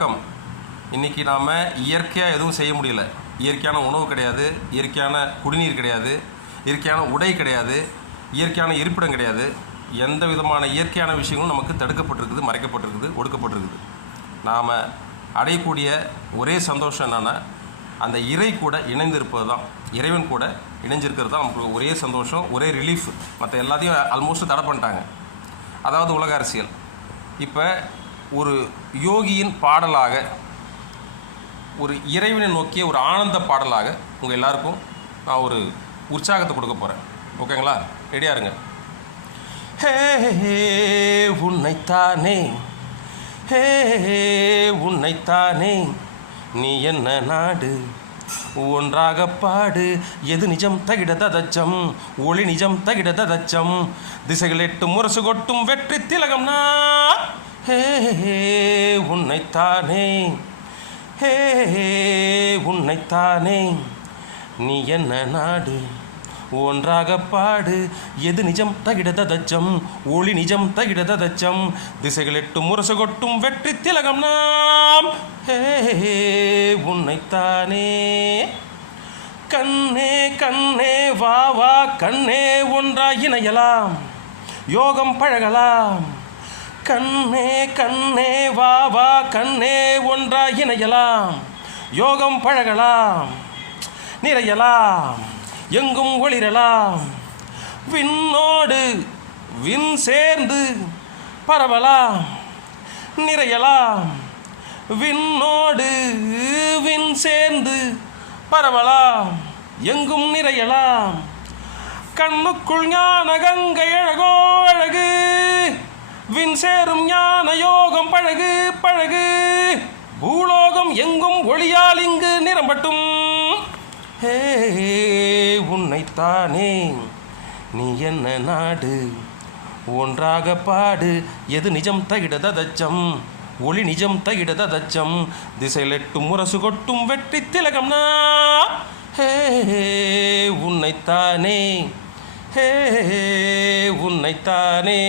வணக்கம். இன்றைக்கி நாம் இயற்கையாக எதுவும் செய்ய முடியல. இயற்கையான உணவு கிடையாது, இயற்கையான குடிநீர் கிடையாது, இயற்கையான உடை கிடையாது, இயற்கையான இருப்பிடம் கிடையாது. எந்த விதமான இயற்கையான விஷயங்களும் நமக்கு தடுக்கப்பட்டிருக்குது, மறைக்கப்பட்டிருக்குது, ஒடுக்கப்பட்டிருக்குது. நாம் அடையக்கூடிய ஒரே சந்தோஷம் என்னென்னா அந்த இறை கூட இணைந்திருப்பது தான், இறைவன் கூட இணைஞ்சிருக்கிறது தான் நமக்கு ஒரே சந்தோஷம், ஒரே ரிலீஃப். மற்ற எல்லாத்தையும் ஆல்மோஸ்ட் தடை பண்ணிட்டாங்க. அதாவது உலக அரசியல். இப்போ ஒரு யோகியின் பாடலாக, ஒரு இறைவனை நோக்கிய ஒரு ஆனந்த பாடலாக உங்கள் எல்லாருக்கும் நான் ஒரு உற்சாகத்தை கொடுக்க போகிறேன். ஓகேங்களா? ரெடியாக இருங்க. ஹே உன்னைத்தானே, ஹே உன்னைத்தானே, நீ என்ன நாடு ஒன்றாக பாடு, எது நிஜம் தகிடதச்சம், ஒளி நிஜம் தகிடதச்சம், திசைகள் எட்டு முரசு கொட்டும் வெற்றி திலகம்னா ஹே உன்னைத்தானே, ஹே உன்னைத்தானே, நீ என்ன நாடு ஒன்றாக பாடு, எது நிஜம் தகிடதச்சம், ஒளி நிஜம் தகிடதச்சம், திசைகள் எட்டு முரசு கொட்டும் வெற்றி திலகம் நாம் ஹே உன்னைத்தானே. கண்ணே கண்ணே வா வா கண்ணே ஒன்றாய் இணையலாம், யோகம் பழகலாம். கண்ணே கண்ணே வா வா கண்ணே ஒன்றாய் இணையலாம், யோகம் பழகலாம், நிறையலாம், எங்கும் ஒளிரலாம், விண்ணோடு விண் சேர்ந்து பரவலாம், நிறையலாம், விண்ணோடு விண் சேர்ந்து பரவலாம், எங்கும் நிறையலாம். கண்ணுக்குள் ஞான கங்கை அழகோ அழகு, விண் சேரும் ஞான யோகம் பழகு பழகு, பூலோகம் எங்கும் ஒளியால் இங்கு நிரம்பட்டும். ஹே உன்னைத்தானே, நீ என்ன நாடு ஒன்றாக பாடு, எது நிஜம் தகிடதச்சம், ஒளி நிஜம் தகிடதச்சம், திசையில் எட்டு முரசு கொட்டும் வெற்றி திலகம்னா ஹே உன்னைத்தானே, ஹே உன்னைத்தானே.